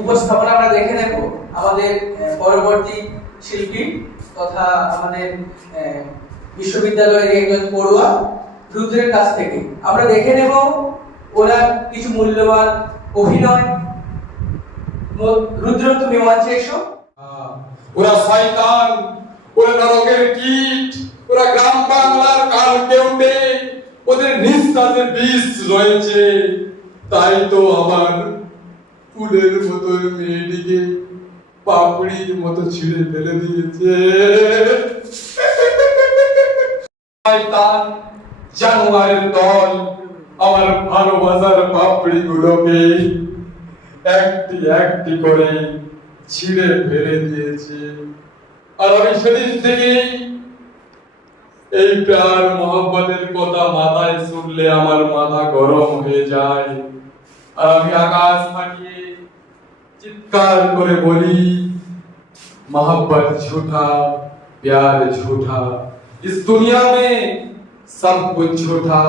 উপস্থাপনা আমরা দেখে নেব আমাদের পরবর্তী শিল্পী তথা আমাদের বিশ্ববিদ্যালয়ের একজন পড়ুয়া রুদ্রের কাছ থেকে। আমরা দেখে নেব ওরা কিছু মূল্যবান অভিনয়। রুদ্র, তুমি মঞ্চে এসো। ওরা শয়তান, ওরা নরকের কীট, ওরা গ্রাম বাংলার কাল কেউটে ওদের নিঃশ্বাসে বিষ রয়েছে। তাই তো আমার ফুলের মতো মেয়েটিকে পাপড়ির মতো ছিঁড়ে ফেলে দিয়েছে। জানোয়ারের দল, আমার ভালোবাসার পাপড়ি গুলোকে একটি একটি করে ছিঁড়ে ফেলে দিয়েছে। আর আমি সেদিন থেকেই এই প্যার মোহাম্মদের কথা মাথায় শুনলে আমার মাথা গরম হয়ে যায়। আর আমি আকাশ ফাটিয়ে চিৎকার করে বলি मोहब्बत झूठा प्यार झूठा इस दुनिया में सब कुछ झूठा